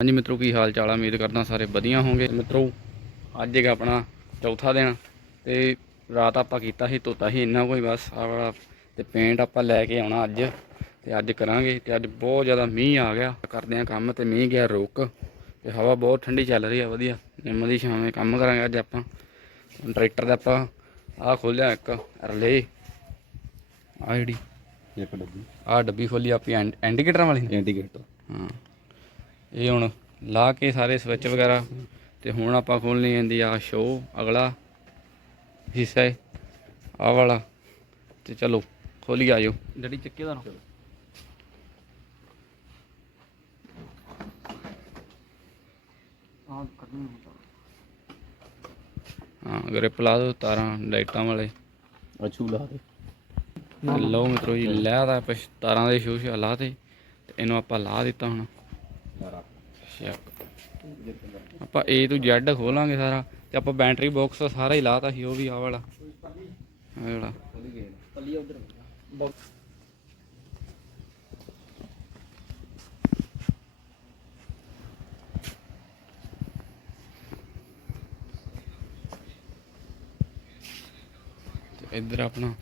ਹਾਂਜੀ ਮਿੱਤਰੋ ਕੀ ਹਾਲ ਚਾਲ ਆ? ਉਮੀਦ ਕਰਦਾ ਸਾਰੇ ਵਧੀਆ ਹੋਵੋਗੇ। ਮਿੱਤਰੋ ਅੱਜ ਹੈਗਾ ਆਪਣਾ ਚੌਥਾ ਦਿਨ ਤੇ ਰਾਤ ਆਪਾਂ ਕੀਤਾ ਸੀ ਧੋਤਾ ਸੀ ਇੰਨਾ ਕੋਈ ਬਸ। ਆ ਵਾਲਾ ਤੇ ਪੇਂਟ ਆਪਾਂ ਲੈ ਕੇ ਆਉਣਾ ਅੱਜ ਤੇ ਅੱਜ ਕਰਾਂਗੇ ਤੇ ਅੱਜ ਬਹੁਤ ਜ਼ਿਆਦਾ ਮੀਂਹ ਆ ਗਿਆ। ਕਰਦੇ ਆ ਕੰਮ ਤੇ ਮੀਂਹ ਗਿਆ ਰੁਕ ਤੇ ਹਵਾ ਬਹੁਤ ਠੰਡੀ ਚੱਲ ਰਹੀ ਆ ਵਧੀਆ। ਨਿੰਮ ਦੀ ਛਾਵੇਂ ਕੰਮ ਕਰਾਂਗੇ ਅੱਜ ਆਪਾਂ। ਟਰੈਕਟਰ ਦਾ ਆਪਾਂ ਆ ਖੋਲਿਆ ਇੱਕ ਰਲੇ। ਆ ਜਿਹੜੀ ਇੱਕ ਡੱਬੀ। ਆ ਡੱਬੀ ਖੋਲੀ ਆਪੀ ਇੰਡੀਕੇਟਰਾਂ ਵਾਲੀ। ਇੰਡੀਕੇਟਰ ਹਾਂ। ਇਹ ਹੁਣ ਲਾ ਕੇ ਸਾਰੇ ਸਵਿਚ ਵਗੈਰਾ ਤੇ ਹੁਣ ਆਪਾਂ ਖੋਲਣੀ ਜਾਂਦੀ ਆ ਸ਼ੋ ਅਗਲਾ ਹਿੱਸਾ ਹੈ ਆਹ ਵਾਲਾ। ਤੇ ਚਲੋ ਖੋਲੀ ਆਜੋ। ਡੱਡੀ ਚੱਕੇ ਦਾ ਹਾਂ ਲਾ ਦੋ ਤਾਰਾਂ ਲਾਈਟਾਂ ਵਾਲੇ। ਅਛੂ ਲਾ ਦੇ। ਲਓ ਮਿੱਤਰੋ ਜੀ ਲੈ ਦਾ ਤਾਰਾਂ ਦੇ ਸ਼ੋਸ਼ਾ ਲਾ ਤੇ ਤੇ ਇਹਨੂੰ ਆਪਾਂ ਲਾ ਦਿੱਤਾ ਹੁਣ। ਆਪਾਂ A ਤੋਂ Z ਖੋਲਾਂਗੇ ਸਾਰਾ ਤੇ ਆਪਾਂ ਬੈਟਰੀ ਬਾਕਸ ਸਾਰਾ ਹੀ ਲਾਤਾ ਸੀ ਉਹ ਵੀ ਆਹ ਵਾਲਾ। ਆਹ ਵਾਲਾ। ਪੱਲੀ ਉਧਰ ਤੇ ਇੱਧਰ ਆਪਣਾ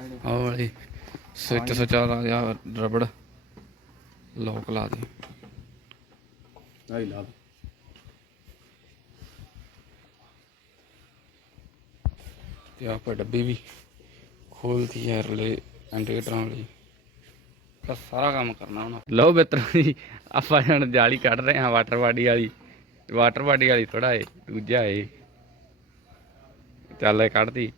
ਜਿਹੜੇ ਆਹ ਵਾਲੀ ਸਵਿਚ ਸਚਾ ਦਿਆ ਰਬੜ। ਲੋਕ ਲਾ ਦੇ। ਆਈ ਲਾ ਦੇ। ਤੇ ਆਪਾਂ ਡੱਬੀ ਵੀ ਖੋਲਤੀ ਹੈ ਰਲੇ ਇੰਡੀਕੇਟਰਾਂ ਵਾਲੀ। ਤਾਂ ਸਾਰਾ ਕੰਮ ਕਰਨਾ ਹੁਣ ਲਓ ਮਿੱਤਰੋ ਜੀ ਆਪਾਂ ਹੁਣ ਜਾਲੀ ਕੱਢ ਰਹੇ ਹਾਂ ਵਾਟਰ ਬਾਡੀ ਵਾਲੀ। ਵਾਟਰ ਬਾਡੀ ਵਾਲੀ ਥੋੜਾ ਏ ਦੂਜਾ ਏ ਚੱਲ ਇਹ ਕੱਢਦੀ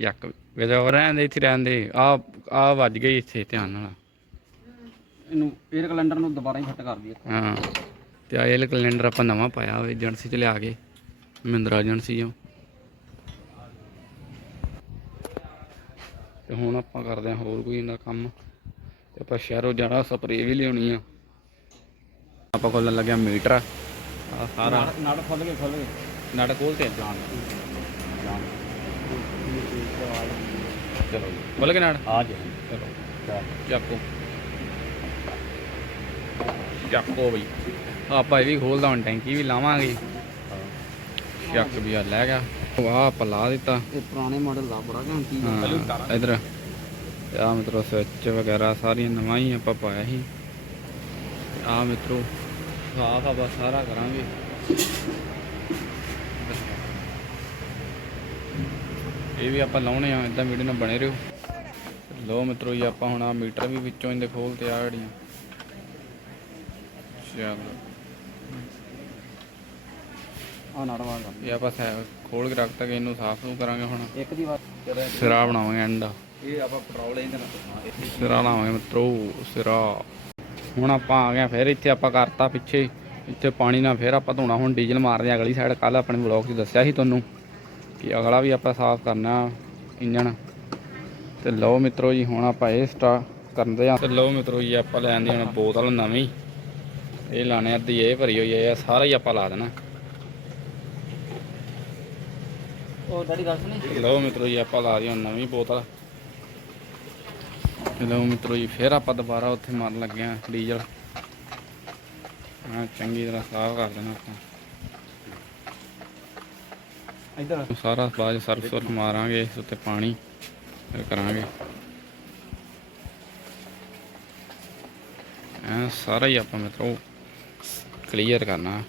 ਯੱਕ ਵੇਜੋ ਰਹਿਣ ਦੇ ਇੱਥੇ ਰਹਿਣ ਦੇ ਆ ਆ ਵੱਜ ਗਈ ਇੱਥੇ ਧਿਆਨ ਨਾਲ। ਇਹਨੂੰ 에ਅਰ ਕੈਲੰਡਰ ਨੂੰ ਦੁਬਾਰਾ ਹੀ ਫਿੱਟ ਕਰ ਦਈਏ। ਹਾਂ ਤੇ ਆ ਇਹ ਕੈਲੰਡਰ ਆਪਾਂ ਨਵਾਂ ਪਾਇਆ ਹੋਵੇ ਏਜੰਸੀ ਚ ਲਿਆ ਕੇ ਮਹਿੰਦਰਾ ਏਜੰਸੀ ਜੋ ਤੇ ਹੁਣ ਆਪਾਂ ਕਰਦੇ ਹਾਂ ਹੋਰ ਕੋਈ ਇਹਦਾ ਕੰਮ ਤੇ ਆਪਾਂ ਸ਼ਹਿਰੋਂ ਜਾਣਾ ਸਪਰੇਅ ਵੀ ਲਿਆਉਣੀ ਆ। ਆਪਾਂ ਖੋਲਣ ਲੱਗਿਆ ਮੀਟਰ ਆ। ਸਾਰਾ ਨਾੜ ਖੁੱਲ ਗਏ ਖੁੱਲ ਗਏ। ਨਟ ਖੋਲ ਤੇ ਜਾਣ। ਜਾਣ। ਚਲੋ ਕੇ ਨਟ ਆ ਜਾ ਚਲੋ। ਚੱਕੋ ਚੱਕੋ ਬਈ। ਆਪਾਂ ਇਹ ਵੀ ਖੋਲਦਾ ਹੁਣ ਟੈਂਕੀ ਵੀ ਲਾਵਾਂਗੇ। ਚੱਕ ਵੀ ਆ ਲੈ ਗਿਆ। ਵਾਹ ਆਪਾਂ ਲਾ ਦਿੱਤਾ। ਇਹ ਪੁਰਾਣੇ ਮਾਡਲ ਦਾ ਬੜਾ ਘੰਟੀ ਇਧਰ। ਆ ਮਿੱਤਰੋ ਸਵਿਚ ਵਗੈਰਾ ਸਾਰੀਆਂ ਨਵਾਂ ਹੀ ਆਪਾਂ ਪਾਇਆ ਸੀ। ਆ ਮਿੱਤਰੋ ਸਾਫ਼ ਆਪਾਂ ਸਾਰਾ ਕਰਾਂਗੇ। ਇਹ ਵੀ ਆਪਾਂ ਲਾਉਣੇ ਆ ਇਦਾਂ ਵੀਡੀਓ ਨਾਲ ਬਣੇ ਰਹੋ। ਲੋ ਮਿੱਤਰੋ ਜੀ ਆਪਾਂ ਹੁਣ ਆ ਮੀਟਰ ਵੀ ਵਿੱਚੋਂ ਇਹਦੇ ਖੋਲ ਤੇ ਆ ਜਿਹੜੀਆਂ। ਚੱਲ। ਆ ਨਾੜ ਵਾਲ ਕਰ ਇਹ ਆਪਾਂ ਸੈ- ਖੋਲ ਕੇ ਰੱਖਤਾ ਕਿ ਇਹਨੂੰ ਸਾਫ਼ ਨੂੰ ਕਰਾਂਗੇ ਹੁਣ। ਇੱਕ ਦੀ ਵਾਰ। ਸਿਰਾ ਬਣਾਵਾਂਗੇ ਐਂਡ ਇਹ ਆਪਾਂ ਪੈਟਰੋਲ ਇਹਦੇ ਨਾਲ ਸਿਰਾ ਲਾਵਾਂਗੇ ਮਿੱਤਰੋ ਸਿਰਾ। ਹੁਣ ਆਪਾਂ ਆ ਗਏ ਫਿਰ ਇੱਥੇ ਆਪਾਂ ਕਰਤਾ ਪਿੱਛੇ। ਇੱਥੇ ਪਾਣੀ ਨਾਲ ਫਿਰ ਆਪਾਂ ਧੋਣਾ। ਹੁਣ ਡੀਜ਼ਲ ਮਾਰਦੇ ਆ ਅਗਲੀ ਸਾਈਡ ਕੱਲ ਆਪਣੇ ਬਲੌਗ 'ਚ ਦੱਸਿਆ ਸੀ ਤੁਹਾਨੂੰ। ਕਿ ਅਗਲਾ ਵੀ ਆਪਾਂ ਸਾਫ਼ ਕਰਨਾ ਇੰਜਣ। ਤੇ ਲਓ ਮਿੱਤਰੋ ਜੀ ਹੁਣ ਆਪਾਂ ਇਹ ਸਟਾ ਕਰਦੇ ਆ ਤੇ ਲਓ ਮਿੱਤਰੋ ਜੀ ਆਪਾਂ ਲੈਣ ਦੀ ਹੁਣ ਬੋਤਲ ਨਵੀਂ। ਇਹ ਲਾਣੇ ਅੱਧੀ ਇਹ ਭਰੀ ਹੋਈ ਹੈ ਸਾਰਾ ਹੀ ਆਪਾਂ ਲਾ ਦੇਣਾ। ਉਹ ਡੈਡੀ ਗੱਲ ਸੁਣੀ? ਲਓ ਮਿੱਤਰੋ ਜੀ ਆਪਾਂ ਲਾ ਦਿਓ ਨਵੀਂ ਬੋਤਲ। ਲਓ ਮਿੱਤਰੋ ਜੀ ਫਿਰ ਆਪਾਂ ਦੁਬਾਰਾ ਉੱਥੇ ਮਾਰਨ ਲੱਗੇ ਆ ਡੀਜ਼ਲ। ਹਾਂ ਚੰਗੀ ਤਰ੍ਹਾਂ ਸਾਫ਼ ਕਰ ਦੇਣਾ ਆਪਾਂ। ਇੱਧਰ ਸਾਰਾ ਬਾਅਦ ਸਰਫ ਸੁਰਫ ਮਾਰਾਂਗੇ ਇਸ ਉੱਤੇ ਪਾਣੀ ਕਰਾਂਗੇ। ਐ ਸਾਰਾ ਹੀ ਆਪਾਂ ਮਿੱਤਰੋ ਕਲੀਅਰ ਕਰਨਾ।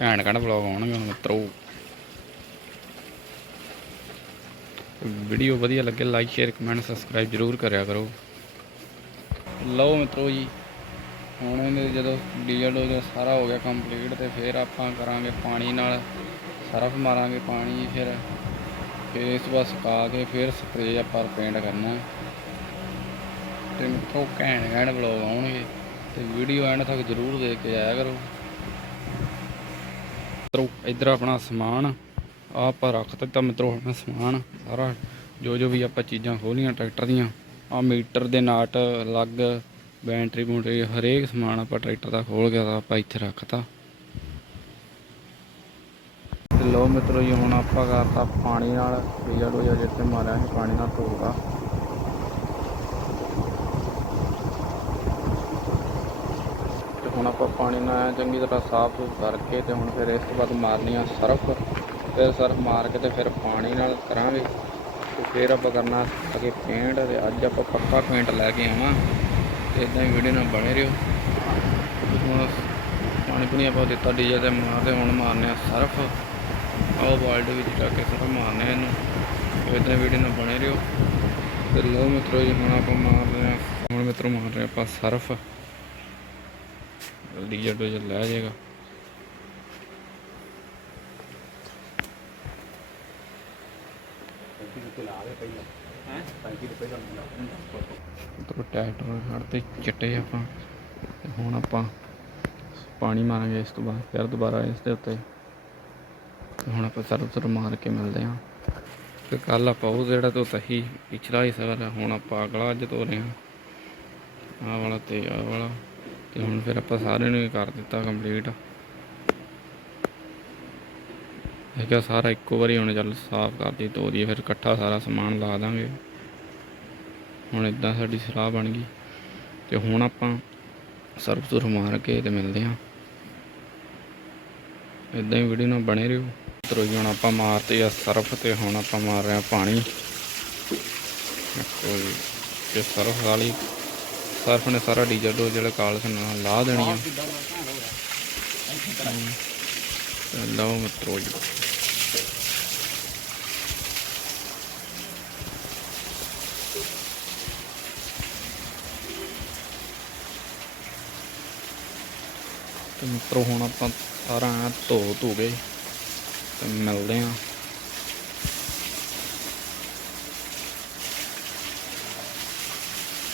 ਘੈਂਟ ਘੈਂਟ ਬਲੌਗ ਆਉਣਗੇ ਹੁਣ ਮਿੱਤਰੋ। ਵੀਡੀਓ ਵਧੀਆ ਲੱਗੇ ਲਾਈਕ ਸ਼ੇਅਰ ਕਮੈਂਟ ਸਬਸਕ੍ਰਾਈਬ ਜਰੂਰ ਕਰਿਆ ਕਰੋ। ਲਓ ਮਿੱਤਰੋ ਜੀ, ਹੁਣ ਇਹਦੇ ਜਦੋਂ ਡੀਜ਼ਲ ਹੋ ਸਾਰਾ ਹੋ ਗਿਆ ਕੰਪਲੀਟ ਤੇ ਫਿਰ ਆਪਾਂ ਕਰਾਂਗੇ ਪਾਣੀ ਨਾਲ ਸਰਫ ਮਾਰਾਂਗੇ ਪਾਣੀ ਫਿਰ ਫਿਰ ਇਸ ਵਾਰ ਸੁਕਾ ਕੇ ਫਿਰ ਸਪਰੇਅ ਆਪਾਂ ਪੇਂਟ ਕਰਨਾ। ਤੇ ਮਿੱਤਰੋ ਘੈਂਟ ਘੈਂਟ ਬਲੌਗ ਆਉਣਗੇ, ਤੇ ਵੀਡੀਓ ਐਂਡ ਤੱਕ ਜਰੂਰ ਦੇਖ ਕੇ ਆਇਆ ਕਰੋ। ਮਿੱਤਰੋ, ਇੱਧਰ ਆਪਣਾ ਸਮਾਨ, ਆਹ ਆਪਾਂ ਰੱਖ ਦਿੱਤਾ ਮਿੱਤਰੋ ਆਪਣਾ ਸਮਾਨ, ਸਾਰਾ ਜੋ ਜੋ ਵੀ ਆਪਾਂ ਚੀਜ਼ਾਂ ਖੋਲੀਆਂ ਟਰੈਕਟਰ ਦੀਆਂ ਆ ਮੀਟਰ ਦੇ ਨਾਟ ਲੱਗ ਬੈਟਰੀ ਬੂਟਰੀ ਹਰੇਕ ਸਮਾਨ ਆਪਾਂ ਟਰੈਕਟਰ ਦਾ ਖੋਲ ਗਿਆ ਤਾਂ ਆਪਾਂ ਇੱਥੇ ਰੱਖਤਾ। ਤੇ ਲੋ ਮਿੱਤਰੋ ਜੀ, ਹੁਣ ਆਪਾਂ ਕਰਤਾ ਪਾਣੀ ਨਾਲ ਬੀਜੜ ਹੋ ਜਿੱਥੇ ਮਾਰਿਆ ਸੀ ਪਾਣੀ ਨਾਲ ਧੋਗਾ ਤੇ। ਹੁਣ ਆਪਾਂ ਪਾਣੀ ਨਾਲ ਚੰਗੀ ਤਰ੍ਹਾਂ ਸਾਫ਼ ਕਰਕੇ ਤੇ ਹੁਣ ਫਿਰ ਇਸ ਤੋਂ ਬਾਅਦ ਮਾਰਨੀ ਆ ਸਰਫ। ਫਿਰ ਸਰਫ ਮਾਰ ਕੇ ਤੇ ਫਿਰ ਪਾਣੀ ਨਾਲ ਕਰਾਂਗੇ। ਤੇ ਫਿਰ ਆਪਾਂ ਕਰਨਾ ਅਗੇ ਪੇਂਟ ਤੇ ਅੱਜ ਆਪਾਂ ਪੱਕਾ ਪੇਂਟ ਲੈ ਕੇ ਆਵਾਂ। ਤੇ ਇਦਾਂ ਹੀ ਵੀਡੀਓ ਨਾਲ ਬਣੇ ਰਹੋ। ਹੁਣ ਪਾਣੀ ਪੁਣੀ ਆਪਾਂ ਦਿੱਤਾ ਡੀਜੇ ਤੇ ਮਾਰਦੇ ਹੁਣ ਮਾਰਨੇ ਆ ਸਰਫ। ਆਹ ਬਾਲਟੀ ਵਿੱਚ ਜਾ ਕੇ ਥੋੜਾ ਮਾਰਨੇ ਇਹਨੂੰ। ਇਦਾਂ ਵੀਡੀਓ ਨਾਲ ਬਣੇ ਰਹੋ। ਤੇ ਲੋ ਮਿੱਤਰੋ ਜੀ, ਹੁਣ ਆਪਾਂ ਮਾਰ ਰਹੇ ਹਾਂ। ਹੁਣ ਮਿੱਤਰੋ ਮਾਰ ਰਹੇ ਆਪਾਂ ਸਰਫ। ਡੀਜੇ ਡੋਜੇ ਲੈ ਜਾਏਗਾ। ਮਿੱਤਰੋ ਟਰੈਕਟਰ ਹੜ ਚਿੱਟੇ ਆਪਾਂ। ਹੁਣ ਆਪਾਂ ਪਾਣੀ ਮਾਰਾਂਗੇ ਇਸ ਤੋਂ ਬਾਅਦ, ਫਿਰ ਦੁਬਾਰਾ ਇਸ ਦੇ ਉੱਤੇ। ਹੁਣ ਆਪਾਂ ਸਰਫ ਸਰ ਮਾਰ ਕੇ ਮਿਲਦੇ ਹਾਂ। ਤੇ ਕੱਲ ਆਪਾਂ ਉਹ ਜਿਹੜਾ ਧੋਤਾ ਸੀ ਪਿਛਲਾ ਹਿੱਸਾ ਵਾਲਾ ਹੁਣ ਆਪਾਂ ਅਗਲਾ ਅੱਜ ਧੋ ਰਹੇ ਹਾਂ ਆਹ ਵਾਲਾ ਤੇ ਆਹ ਵਾਲਾ। ਤੇ ਹੁਣ ਫਿਰ ਆਪਾਂ ਸਾਰਿਆਂ ਨੂੰ ਕਰ ਦਿੱਤਾ ਕੰਪਲੀਟ ਇਹ ਕਿਹਾ ਸਾਰਾ ਇੱਕੋ ਵਾਰੀ ਹੁਣ ਚੱਲ ਸਾਫ਼ ਕਰ ਦੀ ਧੋ ਦਈਏ, ਫਿਰ ਇਕੱਠਾ ਸਾਰਾ ਸਮਾਨ ਲਾ ਦਾਂਗੇ। ਹੁਣ ਇਦਾਂ ਸਾਡੀ ਸਲਾਹ ਬਣ ਗਈ। ਤੇ ਹੁਣ ਆਪਾਂ ਸਰਫ ਸੁਰ ਮਾਰ ਕੇ ਤੇ ਮਿਲਦੇ ਹਾਂ। ਇਦਾਂ ਹੀ ਵੀਡੀਓ ਨਾਲ ਬਣੇ ਰਹੋ। ਤਰੋ ਜੀ, ਹੁਣ ਆਪਾਂ ਮਾਰਤੇ ਆ ਸਰਫ ਤੇ ਹੁਣ ਆਪਾਂ ਮਾਰ ਰਹੇ ਆ ਪਾਣੀ। ਦੇਖੋ ਜੀ ਸਰਫ ਵਾਲੀ, ਸਰਫ ਨੇ ਸਾਰਾ ਡੀਜ਼ਲ ਡੋ ਜਿਹੜਾ ਕਾਲਸ ਨਾਲ ਲਾ ਦੇਣੀ ਆ। ਤੇ ਲਓ ਮਿੱਤਰੋ ਜੀ। ਤੇ ਮਿੱਤਰੋ ਹੁਣ ਆਪਾਂ ਸਾਰਾ ਧੋ ਧੋ ਗਏ ਤੇ ਮਿਲਦੇ ਆ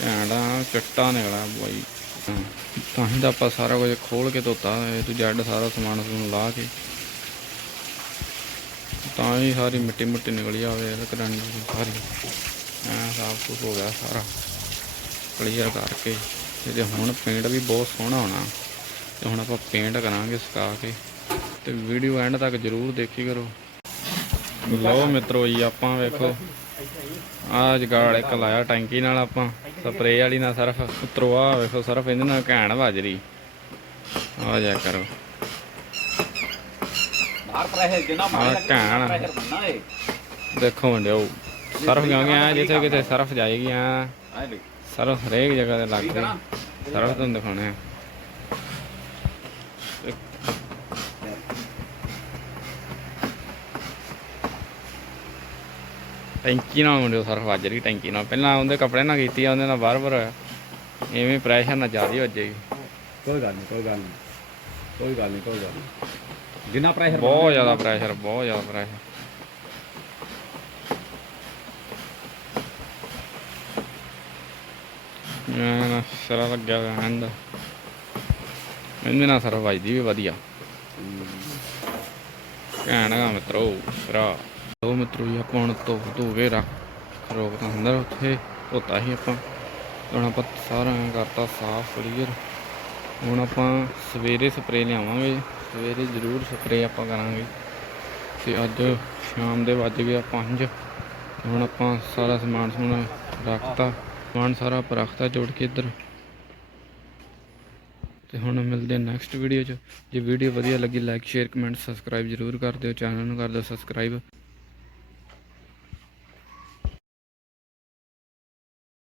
ਘੈਂਟਾ ਚਿੱਟਾ ਨਿਕਲਿਆ ਬਾਈ। ਤਾਂ ਹੀ ਤਾਂ ਆਪਾਂ ਸਾਰਾ ਕੁਝ ਖੋਲ ਕੇ ਧੋਤਾ, ਇਹ ਤੋਂ ਜੱਡ ਸਾਰਾ ਸਮਾਨ ਸਮੂਨ ਲਾ ਕੇ। ਤਾਂ ਹੀ ਸਾਰੀ ਮਿੱਟੀ ਮੁੱਟੀ ਨਿਕਲੀ ਆਵੇ ਇਹ ਕਰਾਣੀ ਸਾਰੀ। ਐ ਸਾਫ਼ ਸੁਥਰਾ ਹੋ ਗਿਆ ਸਾਰਾ ਕਲੀਅਰ ਕਰਕੇ। ਤੇ ਹੁਣ ਪੇਂਟ ਵੀ ਬਹੁਤ ਸੋਹਣਾ ਹੋਣਾ। ਤੇ ਹੁਣ ਆਪਾਂ ਪੇਂਟ ਕਰਾਂਗੇ ਸੁਕਾ ਕੇ। ਤੇ ਵੀਡੀਓ ਐਂਡ ਤੱਕ ਜਰੂਰ ਦੇਖੀ ਕਰੋ। ਲਓ ਮਿੱਤਰੋ ਜੀ, ਆਪਾਂ ਵੇਖੋ। ਆਹ ਜਗਾੜ ਇੱਕ ਲਾਇਆ ਟੈਂਕੀ ਨਾਲ ਆਪਾਂ, ਸਪਰੇਅ ਵਾਲੀ ਨਾਲ ਸਰਫ। ਮਿੱਤਰੋ ਆ ਵੇਖੋ, ਸਰਫ ਇਹਦੇ ਨਾਲ ਘੈਂਟ ਵੱਜ ਆ ਜਾ ਕਰੋ। ਬਾਹਰ ਪ੍ਰੈਸ਼ਰ ਜਿੰਨਾ ਆ ਘੈਂਟ। ਦੇਖੋ ਮੁੰਡਿਓ, ਸਰਫ ਕਿਉਂਕਿ ਆ ਜਿੱਥੇ ਕਿਤੇ ਸਰਫ ਜਾਏਗੀ ਆ ਸਰਫ ਹਰੇਕ ਜਗ੍ਹਾ ਤੇ ਲੱਗਦੇ ਸਰਫ ਤੁਹਾਨੂੰ ਦਿਖਾਉਣੇ ਆ। ਟੈਂਕੀ ਨਾਲ ਮੁੰਡਿਓ ਸਰਫ ਵੱਜ ਰਹੀ ਟੈਂਕੀ ਨਾਲ। ਪਹਿਲਾਂ ਉਹਦੇ ਕੱਪੜੇ ਨਾਲ ਕੀਤੀ ਆ ਉਹਦੇ ਨਾਲ ਬਾਰ-ਬਾਰ ਐਵੇਂ ਪ੍ਰੈਸ਼ਰ ਨਾਲ ਜ਼ਿਆਦਾ ਵੱਜੇਗੀ ਕੋਈ ਗੱਲ ਨਹੀਂ ਕੋਈ ਗੱਲ ਨਹੀਂ। ਕੋਈ ਗੱਲ ਨਹੀਂ ਕੋਈ ਗੱਲ ਨਹੀਂ। ਜਿੰਨਾ ਪ੍ਰੈਸ਼ਰ ਬਹੁਤ ਜ਼ਿਆਦਾ ਪ੍ਰੈਸ਼ਰ ਬਹੁਤ ਜ਼ਿਆਦਾ ਪ੍ਰੈਸ਼ਰ ਮੈਂ ਸਰਾ ਲੱਗਿਆ ਹੋਇਆ ਇਹਦਾ। ਇਹਦੇ ਨਾਲ ਸਰ ਵੱਜਦੀ ਵੀ ਵਧੀਆ। ਗਾ ਮਿੱਤਰੋ ਸਰਾ। ਉਹ ਮਿੱਤਰੋ ਜੀ, ਆਪਾਂ ਹੁਣ ਧੋ ਧੋ ਕੇ ਰੱਖ ਰੋਕ ਤਾਂ ਅੰਦਰ ਉੱਥੇ, ਧੋਤਾ ਸੀ ਆਪਾਂ। ਹੁਣ ਆਪਾਂ ਸਾਰਾ ਕਰਤਾ, ਸਾਫ਼ ਕਲੀਅਰ ਹੁਣ ਆਪਾਂ ਸਵੇਰੇ ਸਪਰੇ ਲਿਆਵਾਂਗੇ, ਸਵੇਰੇ ਜ਼ਰੂਰ ਸਪਰੇ ਆਪਾਂ ਕਰਾਂਗੇ। ਤੇ ਅੱਜ ਸ਼ਾਮ ਦੇ ਵੱਜ ਗਏ 5 ਹੁਣ ਆਪਾਂ ਸਾਰਾ ਸਮਾਨ ਸਮੂਨ ਰੱਖਤਾ, ਸਮਾਨ ਸਾਰਾ ਆਪਾਂ ਰੱਖਤਾ ਜੋੜ ਕੇ ਇੱਧਰ। ਤੇ ਹੁਣ ਮਿਲਦੇ ਆ ਨੈਕਸਟ ਵੀਡੀਓ 'ਚ। ਜੇ ਵੀਡੀਓ ਵਧੀਆ ਲੱਗੀ ਲਾਈਕ ਸ਼ੇਅਰ ਕਮੈਂਟ ਸਬਸਕ੍ਰਾਈਬ ਜ਼ਰੂਰ ਕਰ ਦਿਓ ਚੈਨਲ ਨੂੰ ਕਰ ਦਿਓ ਸਬਸਕ੍ਰਾਈਬ